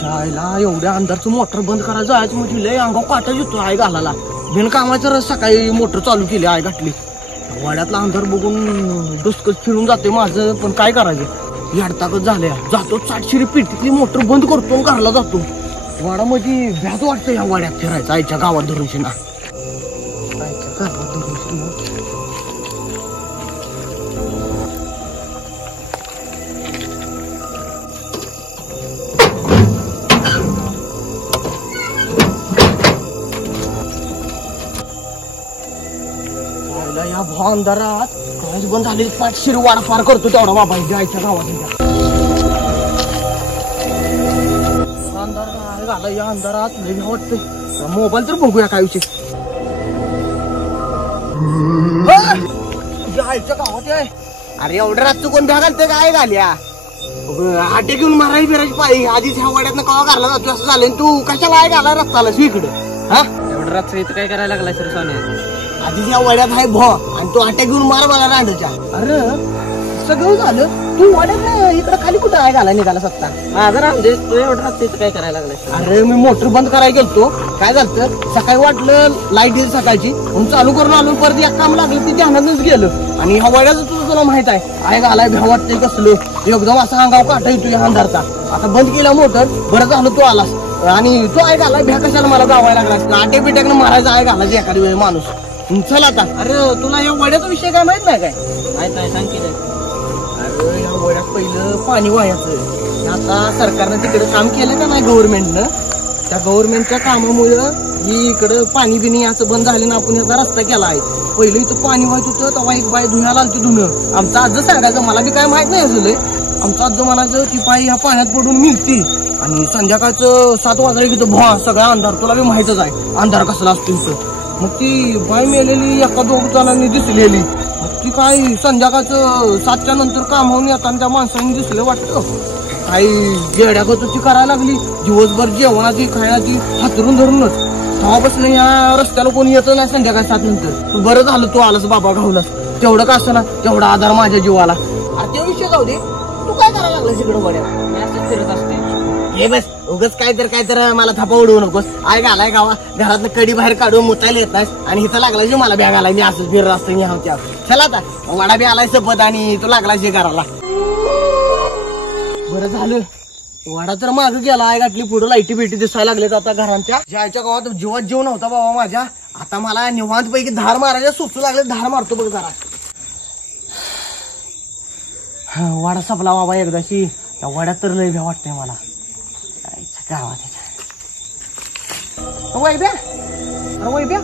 जायला एवढ्या अंधारचं मोटर बंद करायला जायचं म्हणजे लय अंगाव काटा येतो आहे घालायला. बिनकामाचं रस सकाळी मोटर चालू केली आहे घातली. वाड्यातला अंधार बघून डोसकं फिरून जाते माझं, पण काय करायचं याडताकच झाल्या. जातो 700 पेटीतली मोटर बंद करतो घरला जातो. वाडा म्हणजे भ्याच वाटतं या वाड्यात फिरायचं. आईच्या गावात धरूनशी ना, आईच्या गावात धरूनशी ना. या भा अंधारात काहीच बंद झाले. 500 वाडा पार करतो तेवढा बाबा आईच्या गावात. अंधार झाला या अंधारात लय वाटतंय. मोबाईल तर बघूया काय विषय. आईच्या गावात आहे. अरे एवढ्या रात कोण भ्या घालते काय घाल्या आटे घेऊन मारायची फिरायची पाहिजे. आधीच ह्या वाड्यात कवा घालला जातो असं झालं. तू कशाला आहे घाला रस्तालास इकडं? हा एवढं रात्र इथं काय करायला लागलाय सर सोन्या? आधीच या वाड्यात आहे भो आणि तू आटे घेऊन मार मला रांडच्या. अरे सगळं झालं तू वाड्यात इकडे खाली कुठं आहे घाला निघाला सत्ता माझं राहून दे. तू एवढं रात्र इथं काय करायला लागलाय? अरे मी मोटर बंद करायला गेलतो. काय झालं सकाळी वाटलं लाईट येईल सकाळची म्हणून चालू करून आलो. परत एक काम लागलं ती ध्यानातच गेलं. आणि ह्या वाड्याचं तुला माहित आहे घालाय भ्या वाटतंय कसलं. एकदम असा अंगाव काटा येतो या अंधारचा. आता बंद केला मोटर. बरं झालं तू आलास. आणि तो आहे घालाय भ्या कशाला मला गावायला लागला. आटे बिट्याकनं मारायचा आहे घालायची एखादी वेळ माणूस. चल आता. अरे तुला या वड्याचा विषय काय माहित नाही काय? माहित नाही, सांग की. अरे या वड्यात पहिलं पाणी वाहायचं. आता सरकारनं तिकडे काम केलं का नाही गव्हर्नमेंटनं. त्या गव्हर्नमेंटच्या कामामुळं ही इकडं पाणी बिणी याचं बंद झालं ना. आपण याचा रस्ता केला आहे. पहिलं इथं पाणी वाहत होतं तेव्हा एक बाई धुण्याला आलती धुणं. आमचं आजच सांगायचं मला बी काय माहित नाही अजून. आमचं आजचं म्हणायचं ती बाई ह्या पाण्यात पडून मिळती. आणि संध्याकाळचं 7 वाजता की भा सगळा अंधार. तुला बी माहितच आहे अंधार कसला असतो तिथं. मग ती बाई मेलेली एका 2 जणांनी दिसलेली. मग ती काय संध्याकाळचं 7च्या नंतर काम होऊन येताना त्या माणसांनी दिसलं वाटतं. काही जेड्यागत ती करायला लागली. दिवसभर जेवणाची खाण्याची हातरून धरूनच. तेव्हापासून या रस्त्याला कोणी येत नाही संध्याकाळी 7 नंतर. तू बरं झालं तू आलास बाबा घावलास. तेवढं का असं ना तेवढा आधार माझ्या जीवाला. ते विषय जाऊ दे. तू काय करायला लागलास इकडं वड्यात? मी असंच फिरत असते. हे बस उगाच काय तर मला थापा उडवू नकोस. आहे घालाय गावा घरातनं कडी बाहेर काढून मुतायला येत नाहीस. आणि इथं लागला जे मला बॅग आलाय. मी असंच फिरत असतो मी होत्या. चला आता वाडा बी आलाय सपत आणि तू लागला जे करायला. बरं झालं वाडा तर माग गेला आहे घातली. पुढे लाईटी बिटी दिसायला लागलेत आता घरांच्या. जायच्या गावात जीवात जीव नव्हता बाबा माझ्या. आता मला निवांत पैकी धार मारायला सुचू लागले. धार मारतो बघ जरा. वाडा संपला बाबा एकदाशी. त्या वाड्यात तर लय भ्या वाटतंय मला गावात. वैब्या अरे वैब्या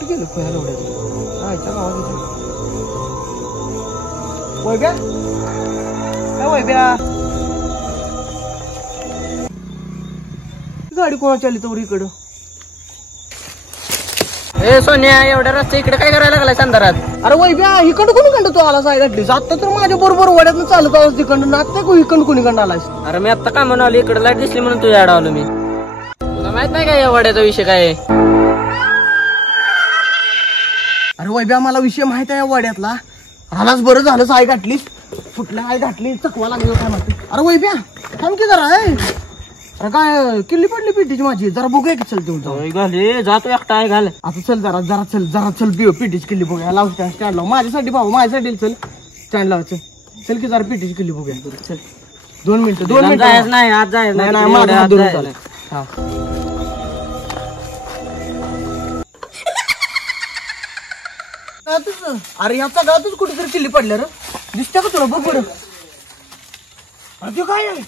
तू गेलो खोया एवढ्या गावात. वैब्या काय वैब्या गाडी कोणाची आली तर इकडं? ए सोन्या एवढ्या रस्ते इकडे काय करायला लागलाय अंधारात? अरे वैब्या इकडं कोणी तू आलास आहे गाठलीस? आता तर माझ्या बरोबर वड्यातनं चालत आलास तिकडं. आता इकडं कोणी आलास? अरे मी आता काय म्हणाली इकडे लाईट दिसली म्हणून तुझ्या आडा आलो मी. तुला माहित नाही का या वाड्याचा विषय काय? अरे वैब्या मला विषय माहित आहे या वाड्यातला. आलाच बरं झालं. आई घातलीस कुठल्या आई घातली चकवा लागली काय म्हणते. अरे वैब्या थांब की जरा. अरे काय किल्ली पडली पिटीची माझी. जरा बघूया की चल तू घाले जातो एकटा आहे घाल. आता चल जरा चल पिटीची किल्ली बघूया. लाव स्टँड लाव माझ्यासाठी बाबा माझ्यासाठी. चल स्टँड लाव. चल की जरा पिटीची किल्ली बघूया. चल 2 मिनिटं जायच नाही आज जायच नाही माझ्या हात धरून चाल. हा अरे ह्या सगळ्यातच कुठेतरी किल्ली पडल्या रे. दिसते का तुला? बघ बरं. अरे काय आहे